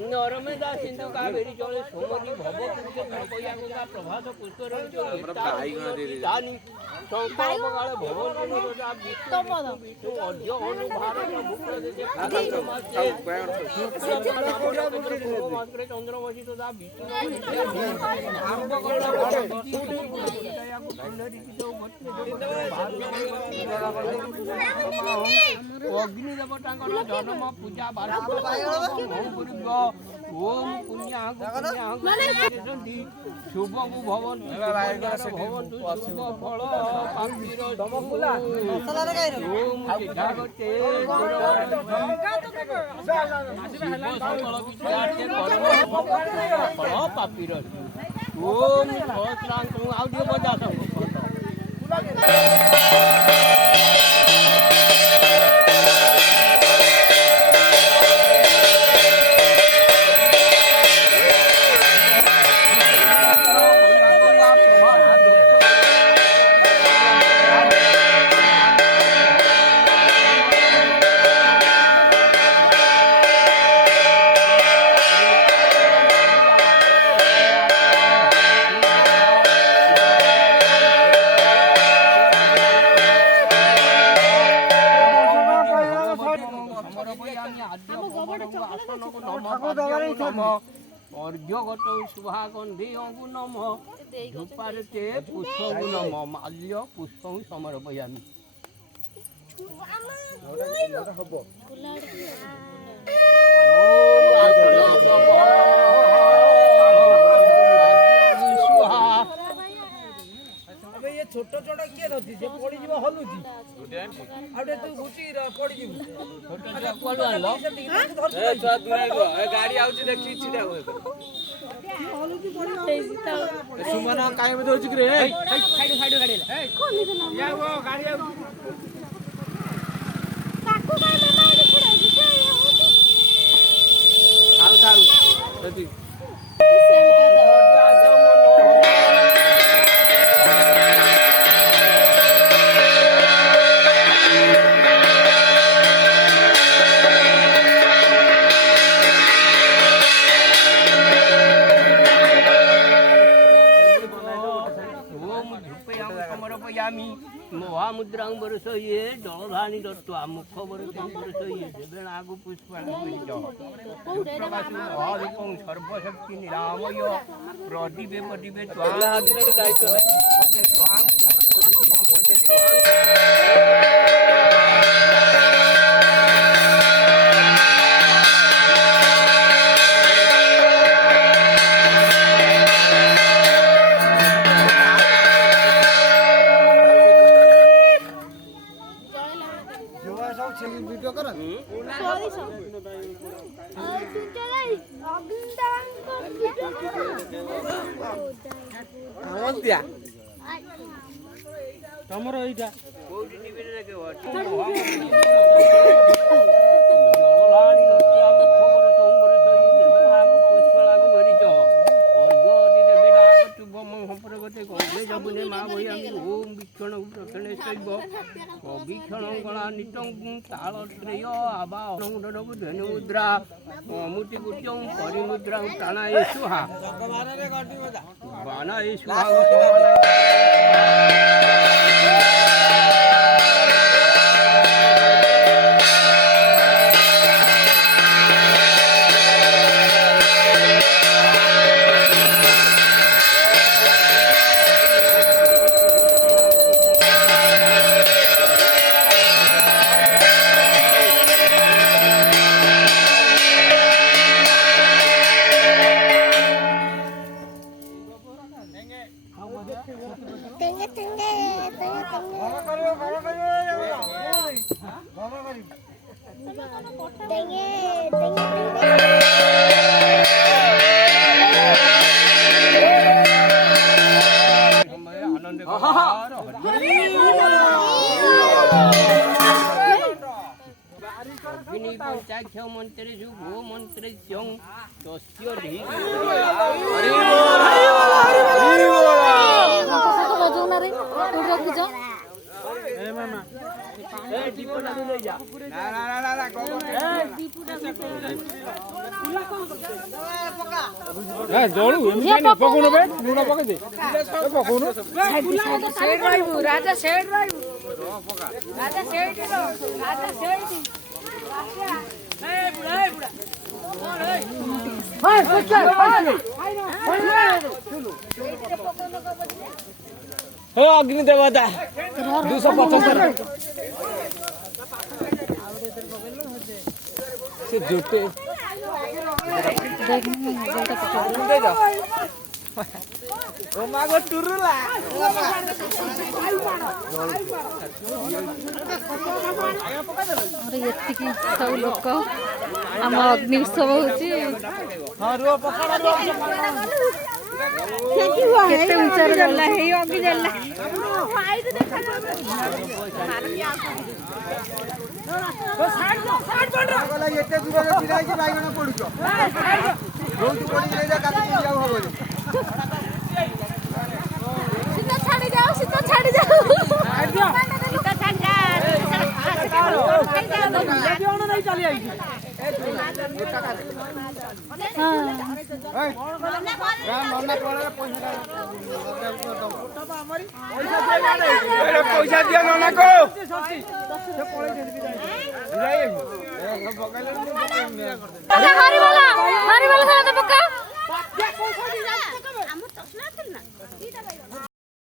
नरमेदा सिंधु कावेरी चले सोमनी भव पुरुष भया गंगा प्रभात पुष्कर दानी संकल्प काले भवन रोजा विष्णु अर्घ्य अनु भारत भूप्र देशे मासे मात्रे चंद्रवशी तथा विष्णु आरंभ करला अग्नि देवतांकर जन्म पूजा ओम पुण्याहुति शुभ भवन्तु शुभ फल पापीर ओम जागते फल पापीर ओम सहस्रांत आउडियो बजा अर्घ्यगत शुभागंधि अंगु नम धूपारते पुष्पगु नम माल्य पुष्प समर्पयामि ये छोट छोट किए नथि जे पड़ी जीव हलुची आउटे तू घुची पड़ी जीव छोट छोट कोल आलो ए छुआ दुराइबो ए गाड़ी आउची देखि छिडा होय हलुची पड़ी सुमन काई में दोची रे साइड साइड गाड़ी ले या वो गाड़ी आउ काकू का मामा इधर छिडा जे आउ ताउ देखि महामुद्रां वर्षये जलधानी दत्वा मुख वर्षये देवेण आगु पुष्पाणिकं सर्वशक्ति निरामय प्रदीपे पदीपे वीडियो कर तमर एटा कोडी टीवी रे के मुद्रा अमुति कुट्यं परिमुद्रा प्राणाय सुहा बाणाय सुहा पंचाख्य मंत्रेषु भो मंत्रेष्यं तस्य धी राजा सेठ हो अग्नि देवता 275 से जुटे ओ मागो टुरुला ଏତିକି ସବୁ ଲୋକ ଆମ ଅଗ୍ନି ଉତ୍ସବ ହଉଛି କେତେ ଉଚ୍ଚାରେ ଜଲା ହେଇ ଅଗ୍ନି ଜଲା ଛାଡି ଯାଉ पैसा दिया नना को